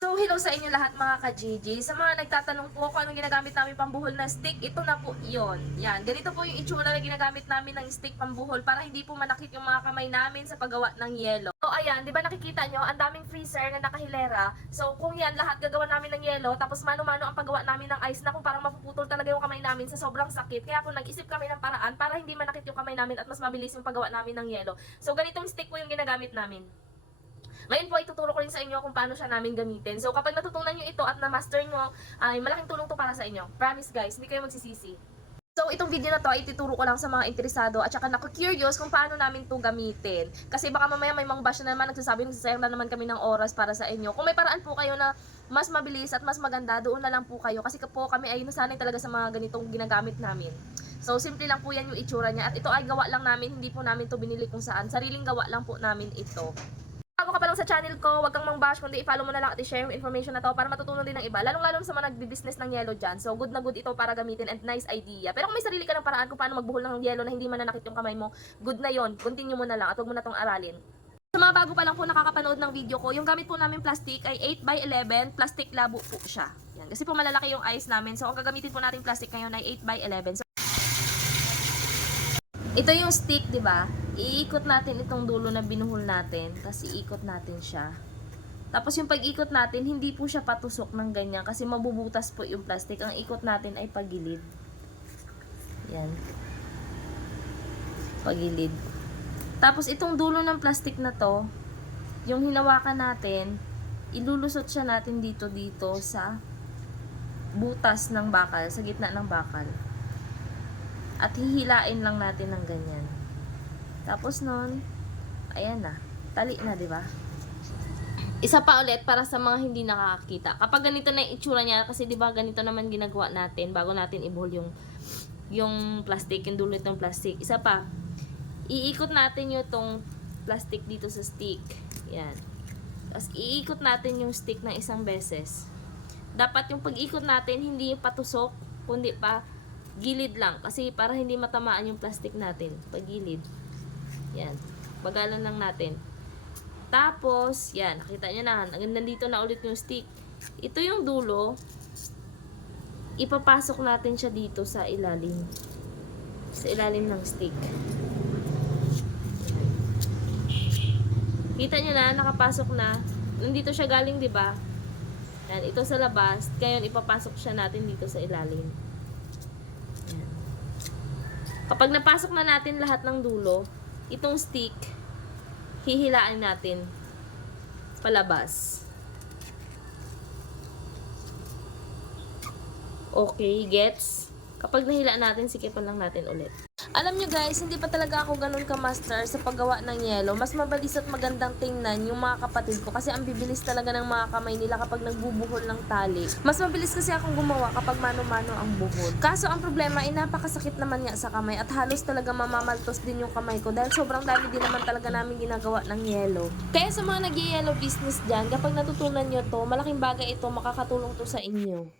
So, hello sa inyo lahat mga ka-GG. Sa mga nagtatanong po kung anong ginagamit namin pambuhol na stick, ito na po yon. Yan, ganito po yung itsura na ginagamit namin ng stick pambuhol para hindi po manakit yung mga kamay namin sa paggawa ng yelo. So, ayan, di ba nakikita nyo, ang daming freezer na nakahilera. So, kung yan, lahat gagawa namin ng yelo, tapos mano-mano ang paggawa namin ng ice na kung parang mapuputol talaga yung kamay namin sa sobrang sakit. Kaya po nag-isip kami ng paraan para hindi manakit yung kamay namin at mas mabilis yung paggawa namin ng yelo. So, ganitong stick po yung ginagamit namin. Ngayon po, ituturo ko rin sa inyo kung paano siya namin gamitin. So, kapag natutunan nyo ito at na-master nyo, ay malaking tulong to para sa inyo. Promise guys, hindi kayo magsisisi. So, itong video na to ituturo ko lang sa mga interesado at saka naku-curious kung paano namin to gamitin. Kasi baka mamaya may mga bash na naman nagsasabi nagsasayang na naman kami ng oras para sa inyo. Kung may paraan po kayo na mas mabilis at mas maganda, doon na lang po kayo. Kasi po kami ay nasanay talaga sa mga ganitong ginagamit namin. So, simple lang po yan yung itsura niya. At ito ay gawa lang namin, hindi po namin to binili kung saan. Sariling gawa lang po namin ito. Lang sa channel ko, wag kang mang-bash, kundi i-follow mo na lang at i-share yung information na to para matutunan din ng iba. Lalong-lalo sa mga nagbi-business ng yellow dyan. So, good na good ito para gamitin and nice idea. Pero kung may sarili ka ng paraan kung paano magbuhol ng yellow na hindi mananakit yung kamay mo, good na yon Continue mo na lang at wag mo na tong aralin. Sa mga bago pa lang po nakakapanood ng video ko, yung gamit po namin plastic ay 8x11, plastic labo po siya. Yan. Kasi po malalaki yung ice namin. So, ang gagamitin po natin plastic ngayon ay 8x11. So, ito yung stick, di ba? Iikot natin itong dulo na binuhol natin. Tapos iikot natin siya. Tapos yung pag-ikot natin, hindi po siya patusok ng ganyan kasi mabubutas po yung plastic. Ang ikot natin ay pagilid. Yan. Pagilid. Tapos itong dulo ng plastic na to, yung hinawakan natin, ilulusot siya natin dito dito sa butas ng bakal, sa gitna ng bakal. At hihilain lang natin ng ganyan. Tapos nun, ayan na. Tali na, di ba? Isa pa ulit para sa mga hindi nakakakita. Kapag ganito na yung itsura niya, kasi di ba ganito naman ginagawa natin bago natin ibuhol yung yung plastic, yung dulot ng plastic. Isa pa, iikot natin yung tong plastic dito sa stick. Yan. Tapos iikot natin yung stick ng isang beses. Dapat yung pag-ikot natin, hindi yung patusok, kundi pa gilid lang. Kasi para hindi matamaan yung plastic natin. Pagilid. Yan. Bagalan lang natin. Tapos, yan. Nakita nyo na. Nandito na ulit yung stick. Ito yung dulo. Ipapasok natin siya dito sa ilalim. Sa ilalim ng stick. Kita nyo na, nakapasok na. Nandito siya galing, di ba? Yan, ito sa labas. Ngayon, ipapasok siya natin dito sa ilalim. Kapag napasok na natin lahat ng dulo, itong stick, hihilaan natin palabas. Okay, gets? Kapag nahila natin, sikipan lang natin ulit. Alam nyo guys, hindi pa talaga ako ganun ka-master sa paggawa ng yelo. Mas mabilis at magandang tingnan yung mga kapatid ko kasi ang bibilis talaga ng mga kamay nila kapag nagbubuhol ng tali. Mas mabilis kasi akong gumawa kapag mano-mano ang buhol. Kaso ang problema ay napakasakit naman nga sa kamay at halos talaga mamamaltos din yung kamay ko dahil sobrang dami din naman talaga namin ginagawa ng yelo. Kaya sa mga nag-yellow business dyan, kapag natutunan nyo to, malaking bagay ito, makakatulong to sa inyo.